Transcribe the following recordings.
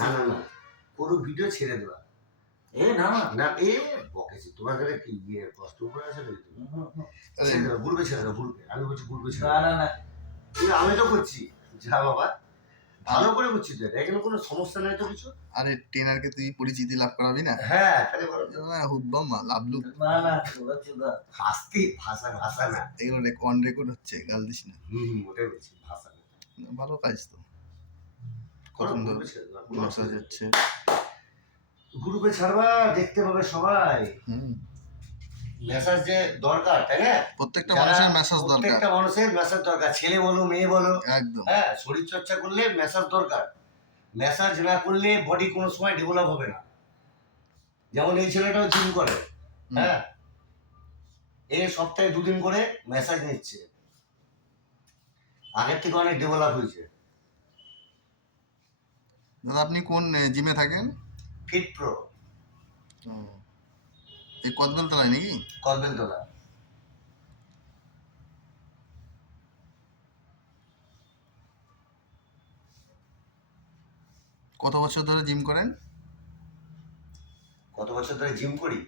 না না না, পুরো ভিডিও ছেড়ে দেওয়া। না না বকেছি তোমার কাছে কি কষ্ট করে আছে নাকি? ছেড়ে দেওয়া, গ্রুপে ছেড়ে দাও, গ্রুপে। আমি বলছি গ্রুপে ছেড়ে দাও। না আমি তো করছি, যা বাবা ভালো করে করছি তো, এখানে কোনো সমস্যা নাই তো কিছু। আরে ট্রেনারকে তুই পরিচিতি লাভ করাবি না? হ্যাঁ তাহলে বলো হুব্বাম লাভলু না চোদা হাসতে, ভাষা না। এগুলো অন রেকর্ড হচ্ছে, গাল দিস না। ওটাই বলছি, ভাষা না। ভালো কাজ তো, কত সুন্দর মেসেজ হচ্ছে। গ্রুপে ছাড়বা, দেখতে পাবে সবাই। মেসেজ যে দরকার, তাই না? প্রত্যেকটা মানুষের মেসেজ দরকার, প্রত্যেকটা মানুষের মেসেজ দরকার, ছেলে বলো মেয়ে বলো। একদম। হ্যাঁ, শরীর চর্চা করলে মেসেজ দরকার। মেসেজ না করলে বডি কোনো সময় ডেভেলপ হবে না। যেমন এই ছেলেটাও জিম করে, হ্যাঁ, সপ্তাহে 2 দিন করে মেসেজ নিচ্ছে, আগের থেকে অনেক ডেভেলপ হয়েছে। দাদা আপনি কোন জিমে থাকেন? ফিট প্রো, এই কদবেল তলায় নাকি? কদবেলতলা। কত বছর ধরে জিম করেন? কত বছর ধরে জিম করি?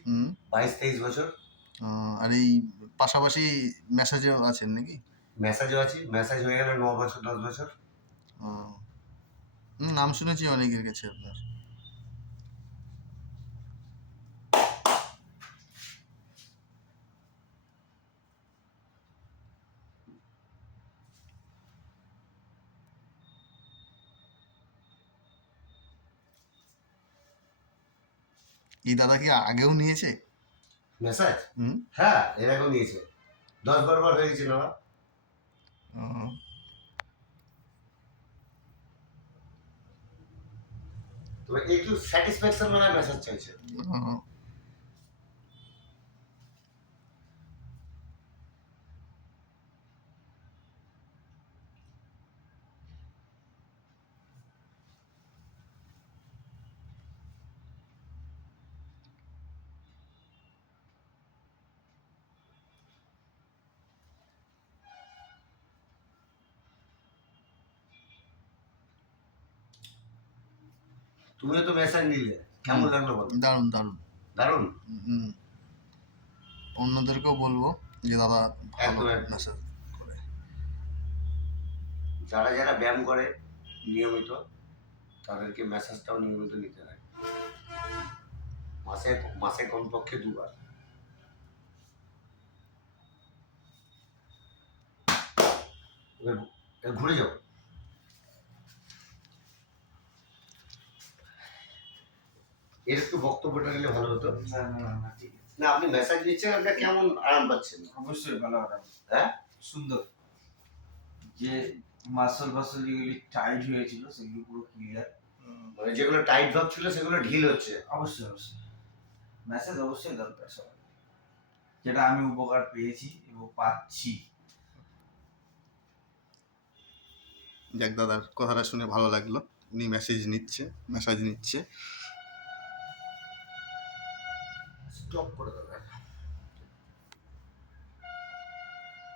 22-23 বছর। আর এই পাশাপাশি মেসেজেও আছেন নাকি? মেসেজও আছি, মেসেজ হয়ে গেল 9 বছর 10 বছর। নাম শুনেছি অনেকের কাছে আপনার। এই দাদা কি আগেও নিয়েছে মেসেজ? হ্যাঁ, এর আগেও নিয়েছে, 10-12 বার হয়ে গেছে না। তবে একটু স্যাটিসফ্যাকশন মানে মেসেজ চাইছে। তুমিও তো মেসেজ নিলে, কেমন লাগলো বলো? দারুণ দারুণ দারুণ। অন্যদেরকেও বলবো যে দাদা ভালো একদম। মেসেজ করে। যারা যারা ব্যায়াম করে নিয়মিত, তাদেরকে মেসেজটাও নিয়মিত নিতে হয়, মাসে কমপক্ষে 2 বার। ঘুরে যাও। এর একটু বক্তব্যটা নিলে ভালো হতো। না আপনি মেসেজ দিচ্ছেন, আপনার কেমন আরাম পাচ্ছেন? অবশ্যই ভালো আরাম। হ্যাঁ, সুন্দর। যে মাসল যেগুলি টাইট হয়েছিল সেগুলো পুরো ক্লিয়ার, মানে যেগুলো টাইট ভাব ছিল সেগুলো ঢিল হচ্ছে। অবশ্যই মেসেজ অবশ্যই দরকার সবার, যেটা আমি উপকার পেয়েছি এবং পাচ্ছি। যাক দাদার কথাটা শুনে ভালো লাগলো, উনি মেসেজ নিচ্ছে। স্টপ করে দাও।